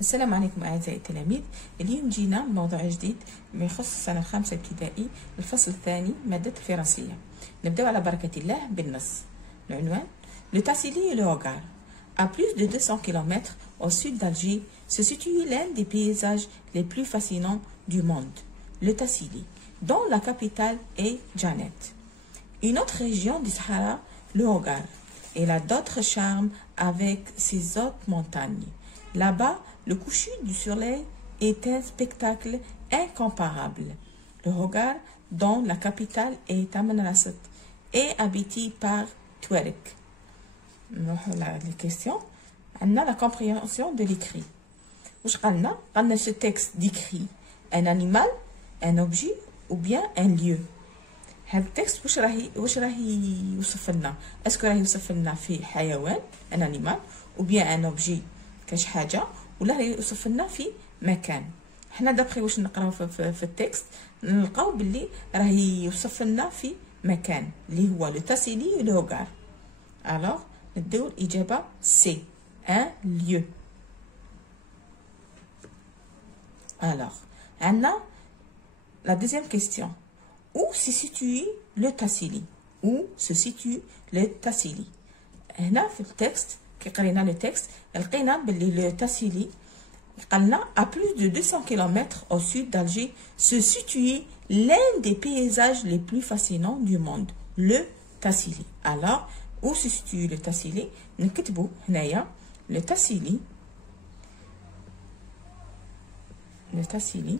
السلام عليكم أعزائي التلاميذ. اليوم جينا بموضوع جديد ما يخص السنة الخامسة ابتدائي الفصل الثاني مادة الفرنسية. نبدأ على بركة الله بالنص. العنوان: Le Tassili et le Hogar. À plus de 200 km au sud d'Alger se situe l'un des paysages les plus fascinants du monde, le Tassili, dont la capitale est Janet. Une autre région du Sahara, le Hogar, elle a d'autres charmes avec ses hautes montagnes. Là-bas, le coucher du soleil est un spectacle incomparable. Le Hogar, dont la capitale est Tamanrasset, est habité par Touareg. Les questions. On a la compréhension de l'écrit. Ce texte décrit un animal, un objet ou bien un lieu. هذا التكست واش راهي يوصف لنا؟ اسكو راهي يوصف لنا في حيوان ان انيمال او بيان ان اوبجي كاش حاجه، ولا راهي يوصف لنا في مكان؟ حنا دابخي واش نقراو في التكست نلقاو باللي راهي يوصف لنا في مكان اللي هو لو تاسيلي لو هوغار. الوغ نديو الاجابه سي ان ليو. الوغ عندنا لا دوزيام كيستيون. Où se situe le Tassili? Où se situe le Tassili? هنا في التكست كي قرينا لو تكست لقينا باللي لو تاسيلي قالنا à plus de 200 km au sud d'Alger se situe l'un des paysages les plus fascinants du monde, le Tassili. Alors où se situe le Tassili? نكتبوا هنايا le Tassili. Le Tassili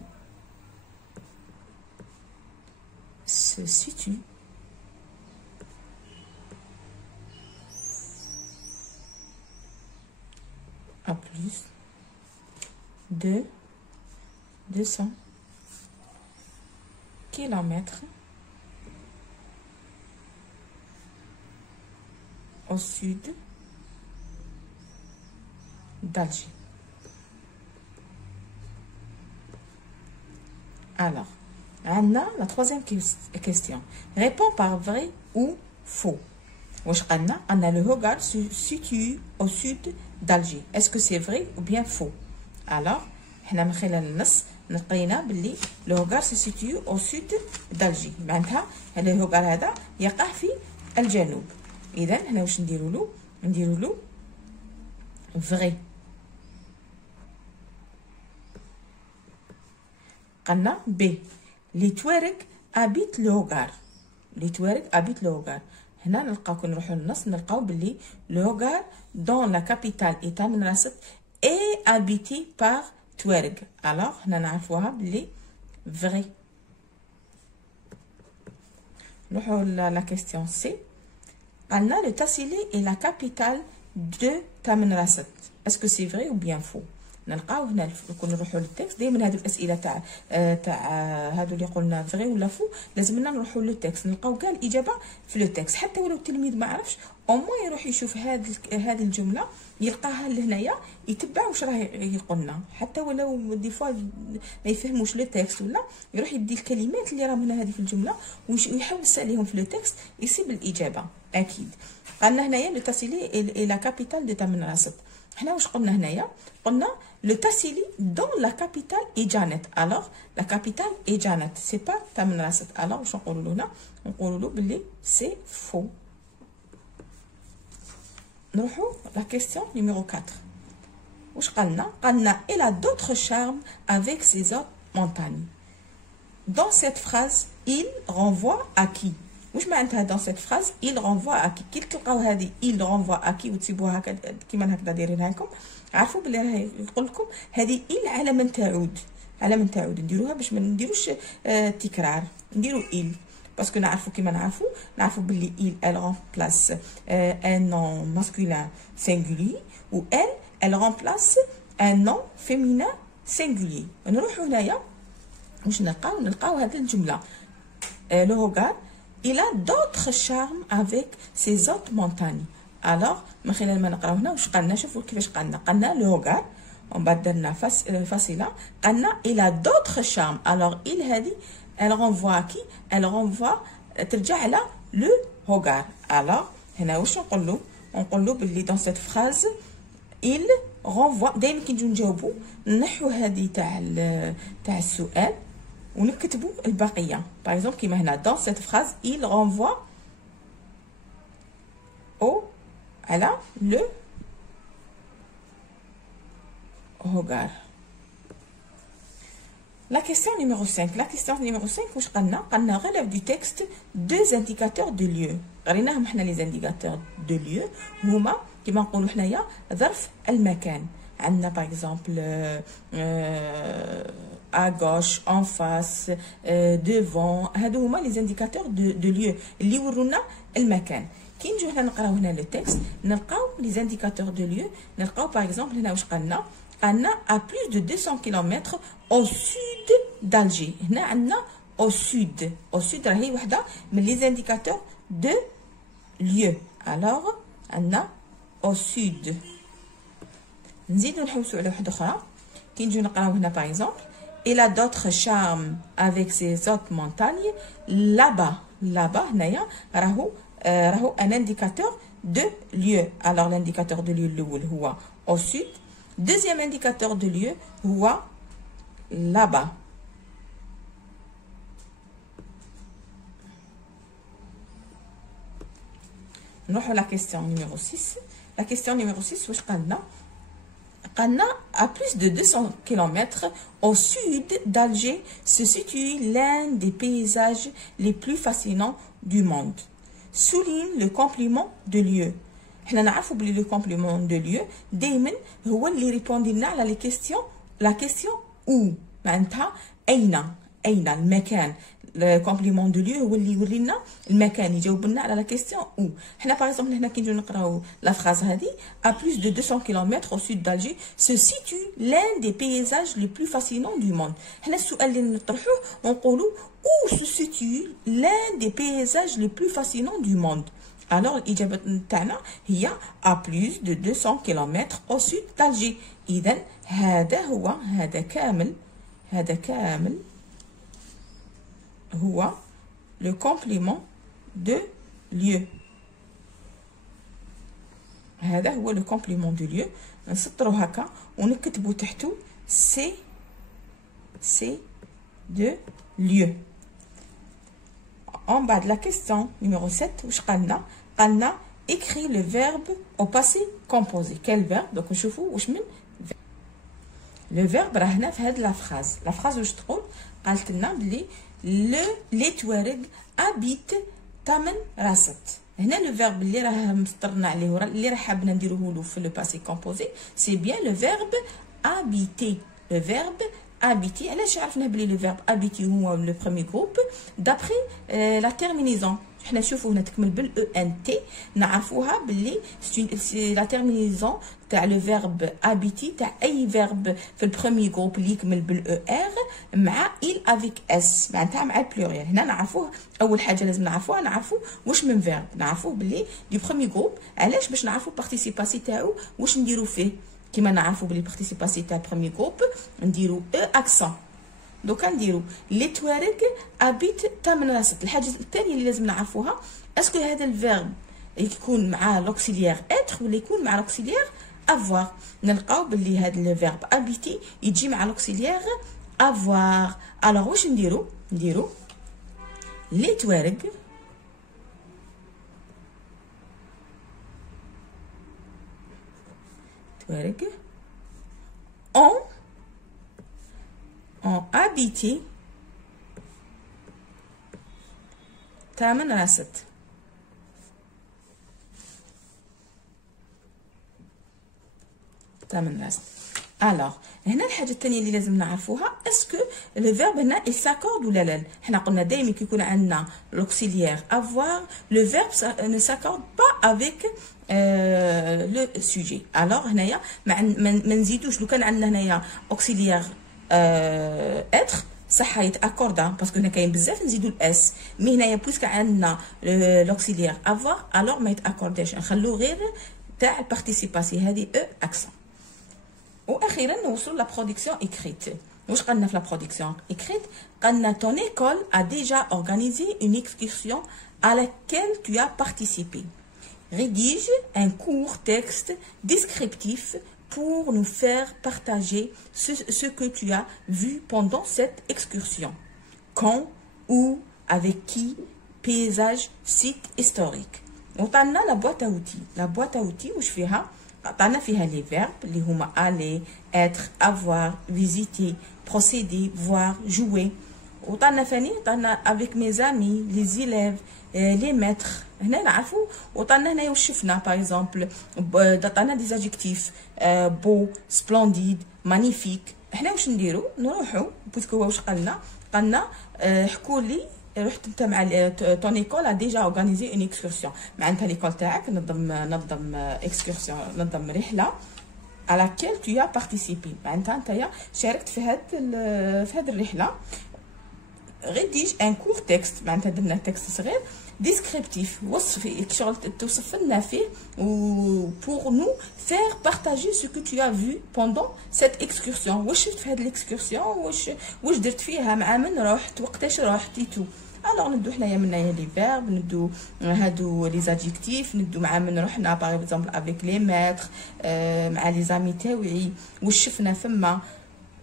se situe à plus de 200 km au sud d'Alger. Alors, Anna, la troisième question. Réponds par vrai ou faux. Anna, le Hogar se situe au sud d'Alger. Est-ce que c'est vrai ou bien faux? Alors, من خلال النص لقينا باللي le Hogar se situe au sud d'Alger. معناتها هذا الهوغار هذا يقع في الجنوب. إذا هنا واش نديرو له؟ نديرو له vrai. قلنا B. Les Touareg habitent le Hogar. Les Touareg habitent le Hogar. هنا نلقاو كي نروحو للنص نلقاو باللي le Hogar dont la capitale est Tamanrasset est habité par Touareg. Alors هنا نعرفوها باللي vrai. نروحو la question C. قالنا le Tassili est la capitale de Tamanrasset. Est-ce que c'est vrai ou bien faux? نلقاو هنا كون نروحوا للتكست دائما هذو الاسئله تاع هادو اللي قلنا فغي ولا فو لازمنا نروحوا للتكست نلقاو كاع الاجابه في التكست. حتى ولو التلميذ ما عرفش او موان يروح يشوف هذه الجمله يلقاها لهنايا يتبع واش راه يقولنا. حتى ولو دي فوا ما يفهموش التكست ولا يروح يدي الكلمات اللي راهم هنا هذه في الجمله ويحاول يساليهم في التكست يصيب الاجابه اكيد. قالنا هنايا لو تاسيلي اي لا كابيتال دو تامنراسset. حنا واش قلنا هنايا؟ قلنا le Tassili dont la capitale est Janet. Alors la capitale est Janet, c'est pas Tamanrasset. Alors واش نقولوا له هنا؟ نقولوا له باللي c'est faux. نروحوا la question numéro 4. واش قالنا؟ قالنا elle a d'autres charmes avec ses autres montagnes. Dans cette phrase il renvoie à qui? واش معناتها dans cette phrase il renvoie à qui؟ كي تلقاو هذه il renvoie à qui وتسيبوها كيما هكذا دايرينها لكم عارفوا بلي راهي يقول لكم هذه il على من تعود، على من تعود نديروها باش ما نديروش تكرار، نديرو il باسكو نعرفوا كيما نعرفوا بلي il elle remplace un nom masculin singulier ou elle remplace un nom féminin singulier. نروحوا هنايا واش نلقاو هذه الجمله le Hogar il a d'autres charmes avec ses autres montagnes. Alors من خلال ما نقراو هنا واش قالنا؟ شوفوا كيفاش قالنا لو هوغار ومن بعد درنا فاصله قالنا il a d'autres charmes. alors il هذه elle renvoie à qui؟ elle renvoie ترجع على لو هوغار. alors هنا واش نقولوا؟ نقولوا باللي dans cette phrase il renvoie. دائما كي نجيو نجاوبوا نحو هذه تاع السؤال ونكتبوا البقيه. باغ اكزومبل كيما هنا dans cette phrase il renvoie على le regard. La question numéro 5. La question numéro 5 واش قالنا relève du texte deux indicateurs de lieu. قريناهم حنا les indicateurs de lieu هما كيما نقولوا حنايا ظرف المكان. عندنا باغ اكزومبل à gauche, en face, devant. هادو هما les indicateurs de lieu اللي يورونا المكان. كي نجيو هنا نقراو هنا لو تكست نلقاو les indicateurs de lieu. نلقاو باغ اكزومبل هنا واش قالنا à plus de 200 km au sud d'Alger. هنا عندنا au sud. Au sud راهي وحده من les indicateurs de lieu. alors عندنا au sud. نزيدو نحوسو على وحده اخرى كي نجيو نقراو هنا باغ اكزومبل il a d'autres charmes avec ses hautes montagnes là-bas. là-bas هنايا راهو un indicateur de lieu. alors l'indicateur de lieu الاول هو au sud. deuxième indicateur de lieu هو là-bas. نروحو la question numéro 6. la question numéro 6 واش قالنا à plus de 200 km au sud d'Alger se situe l'un des paysages les plus fascinants du monde. Souligne le complément de lieu. حنا نعرفوا بلي لو كومبليمون دو ليو دائما هو اللي ريبوندي لنا على لي كيستيون. لا كيستيون او معناتها اين المكان. لو كومبليمون دو ليو هو اللي يوري لنا المكان يجاوب لنا على لا كيستيون او. حنا باغ اكزومبل هنا كي نجيو نقراو لا فراز هذه à plus de 200 km au sud d'Alger se situe l'un des paysages les plus fascinants du monde. حنا السؤال اللي نطرحوه ونقولوا où se situe l'un des paysages les plus fascinants du monde. alors الإجابة نتاعنا هي à plus de 200 km au sud d'Alger. إذا هذا كامل هو le complément de lieu. هذا هو le complément de lieu. نسطرو هكا ونكتبو تحتو C de lieu. En bas de la question numéro 7 واش قالنا écrit le verbe au passé composé. quel verbe donc نشوفوا واش من le verbe راه هنا في هاد لا فراز واش تقول قالت لنا بلي لي توارق habite تامن راست. هنا لو فيرب اللي راه مسطرنا عليه اللي راه حابين نديروه له في لو باسي كومبوزي سي بيان لو فيرب habiter. لو فيرب habiter. علاش عرفنا بلي لو فيرب habiter هو لو بروميير جروب دابري لا تيرمينيزون. حنا نشوفوا هنا تكمل بال ان تي نعرفوها باللي سي لا تيرمينيزون تاع لو فيرب habiter تاع اي فيرب في البروميير جروب اللي يكمل بال ار مع il avec s معناتها مع البلوريال. هنا نعرفوه اول حاجه لازم نعرفوا واش من فيرب. نعرفوه باللي دي بروميير جروب. علاش؟ باش نعرفوا بارتيسيباسي تاعو واش نديرو فيه. كيما نعرفوا بلي بارتيسيباسي تاع بروميير جروب نديرو اكسون. دوكا نديرو لي توارق ابيت تامن راست. الحاجه الثانيه اللي لازم نعرفوها اسكو هذا الفيرب يكون مع لوكسيليير اتر ولا يكون مع لوكسيليير افوار. نلقاو باللي هذا الفيرب ابيتي يجي مع لوكسيليير افوار. الوغ واش نديرو لي توارق ont habité تامن راست. الوغ هنا الحاجه الثانيه اللي لازم نعرفوها اسكو لو فيرب هنا il s'accorde ولا لا. حنا قلنا دائما كي يكون عندنا لوكسيليير avoir le verbe ne s'accorde pas avec le sujet. الوغ هنايا ما نزيدوش. لو كان عندنا هنايا اوكسيليير اتر صح يتاكوردا باسكو هنا كاين بزاف نزيدو الاس. مي هنايا بويسك عندنا لوكسيليير افوار الوغ ما يتاكورداش نخلو غير تاع البارتيسيباسي هذه اكسون. واخيرا نوصلوا لا برودكسيون écrite. واش قالنا في لا برودكسيون écrite؟ قالنا ton école a déjà organisé une excursion à laquelle tu as participé. Rédige un court texte descriptif pour nous faire partager ce que tu as vu pendant cette excursion. Quand, où, avec qui, paysage, site historique. وطلعنا لا بواط à outils. La boîte à outils واش فيها؟ عطانا فيها les verbes اللي هما aller, être, avoir, visiter, procéder, voir, jouer. وطلعنا ثاني طلعنا avec mes amis, les élèves, les maîtres. هنا نعرفوا وطلعنا هنايا واش شفنا باغ اكزومبل عطانا دي زادجيكتيف beau, splendide, magnifique. حنا واش نديرو؟ نروحو باسكو واش قالنا حكوا لي رحت انت مع طون ايكول ا ديجا اورغانيزي اون اكسكورسيون معناتها ليكول تاعك نظم اكسكورسيون نظم رحله على لاكيل تو ا بارتيسيبي معناتها نتايا شاركت في هاد الرحله. غديج ان كور تكست معناتها درنا تكست صغير ديسكريبتيف وصف شغل توصف لنا فيه و pour nous faire partager ce que tu as vu pendant cette excursion. واش شفت في هاد الاكسكورسيون واش درت فيها مع من رحت وقتاش رحت تو. الوغ نبدو حنايا منايا لي فيرب نبدو هادو لي زادجيكتيف نبدو مع من رحنا باغ اكزومبل افيك لي ماتر مع لي زامي تاوعي واش شفنا فما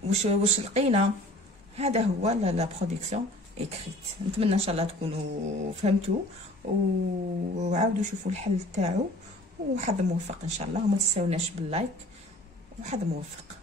واش لقينا. هذا هو لا برودكسيون اكريت. نتمنى ان شاء الله تكونوا فهمتوا وعاودوا شوفوا الحل تاعو وحظ موفق ان شاء الله وما تنساوناش باللايك وحظ موفق.